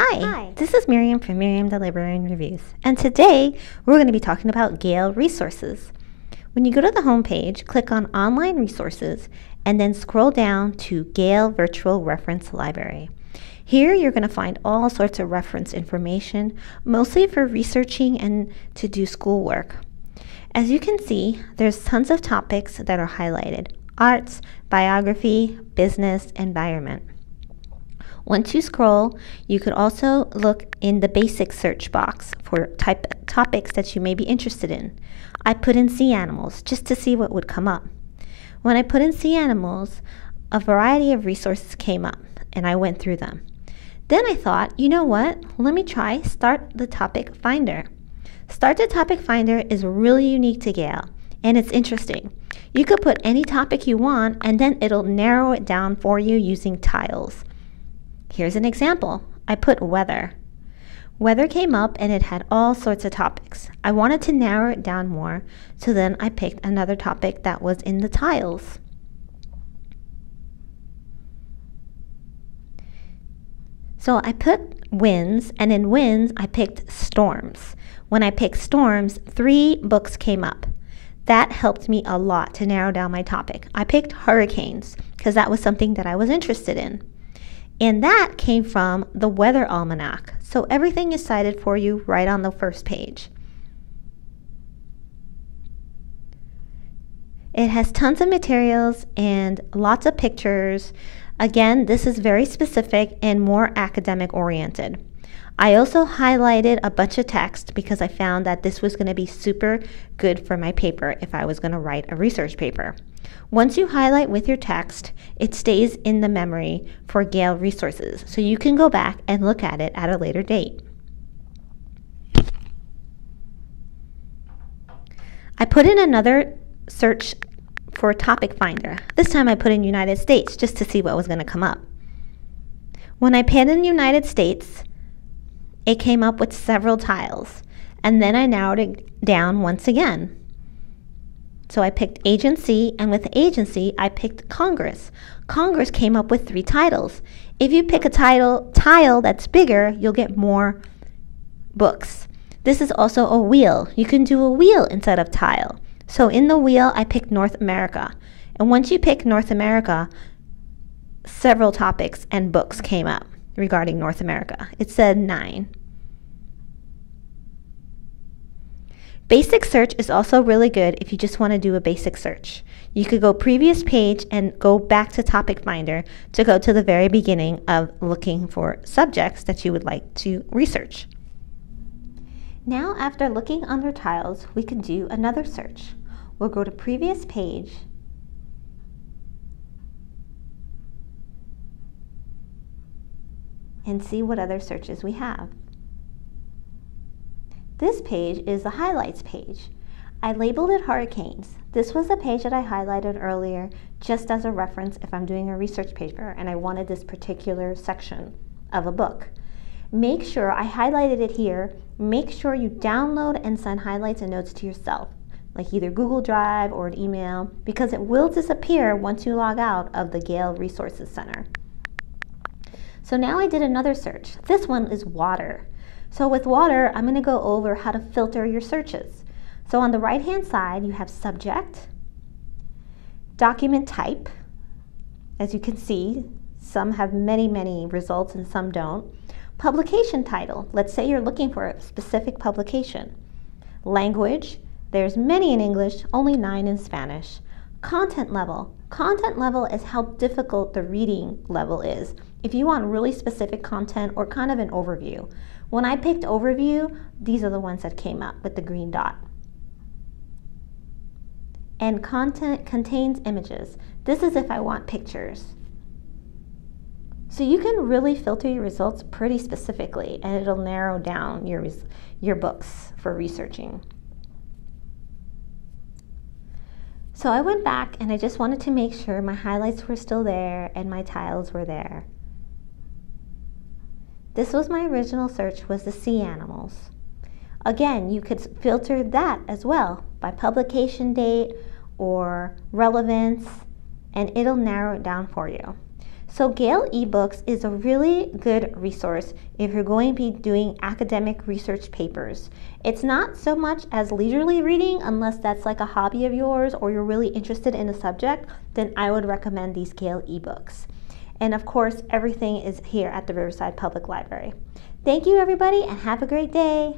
Hi, this is Miriam from Miriam the Librarian Reviews, and today we're going to be talking about Gale Resources. When you go to the home page, click on Online Resources, and then scroll down to Gale Virtual Reference Library. Here you're going to find all sorts of reference information, mostly for researching and to do schoolwork. As you can see, there's tons of topics that are highlighted: arts, biography, business, environment. Once you scroll, you could also look in the basic search box for topics that you may be interested in. I put in sea animals just to see what would come up. When I put in sea animals, a variety of resources came up, and I went through them. Then I thought, you know what? Let me try Start the Topic Finder. Start the Topic Finder is really unique to Gale, and it's interesting. You could put any topic you want, and then it'll narrow it down for you using tiles. Here's an example. I put weather. Weather came up and it had all sorts of topics. I wanted to narrow it down more, so then I picked another topic that was in the tiles. So I put winds, and in winds I picked storms. When I picked storms, 3 books came up. That helped me a lot to narrow down my topic. I picked hurricanes because that was something that I was interested in. And that came from the Weather Almanac. So everything is cited for you right on the first page. It has tons of materials and lots of pictures. Again, this is very specific and more academic oriented. I also highlighted a bunch of text because I found that this was going to be super good for my paper if I was going to write a research paper. Once you highlight with your text, it stays in the memory for Gale Resources, so you can go back and look at it at a later date. I put in another search for Topic Finder. This time I put in United States just to see what was going to come up. When I put in United States, it came up with several tiles, and then I narrowed it down once again. So I picked agency, and with agency, I picked Congress. Congress came up with 3 titles. If you pick a tile that's bigger, you'll get more books. This is also a wheel. You can do a wheel instead of tile. So in the wheel, I picked North America. And once you pick North America, several topics and books came up regarding North America. It said 9. Basic search is also really good if you just want to do a basic search. You could go previous page and go back to Topic Finder to go to the very beginning of looking for subjects that you would like to research. Now, after looking under tiles, we can do another search. We'll go to previous page and see what other searches we have. This page is the highlights page. I labeled it hurricanes. This was the page that I highlighted earlier just as a reference if I'm doing a research paper and I wanted this particular section of a book. Make sure I highlighted it here. Make sure you download and send highlights and notes to yourself, like either Google Drive or an email, because it will disappear once you log out of the Gale Resource Center. So now I did another search. This one is water. So with water, I'm going to go over how to filter your searches. So on the right-hand side, you have subject, document type. As you can see, some have many results and some don't. Publication title. Let's say you're looking for a specific publication. Language. There's many in English, only 9 in Spanish. Content level. Content level is how difficult the reading level is. If you want really specific content or kind of an overview. When I picked overview, these are the ones that came up with the green dot. And content contains images. This is if I want pictures. So you can really filter your results pretty specifically, and it'll narrow down your books for researching. So I went back and I just wanted to make sure my highlights were still there and my tiles were there. This was my original search, was the sea animals. Again, you could filter that as well by publication date or relevance, and it'll narrow it down for you. So Gale eBooks is a really good resource if you're going to be doing academic research papers. It's not so much as leisurely reading unless that's like a hobby of yours or you're really interested in a subject, then I would recommend these Gale eBooks. And of course, everything is here at the Riverside Public Library. Thank you everybody and have a great day.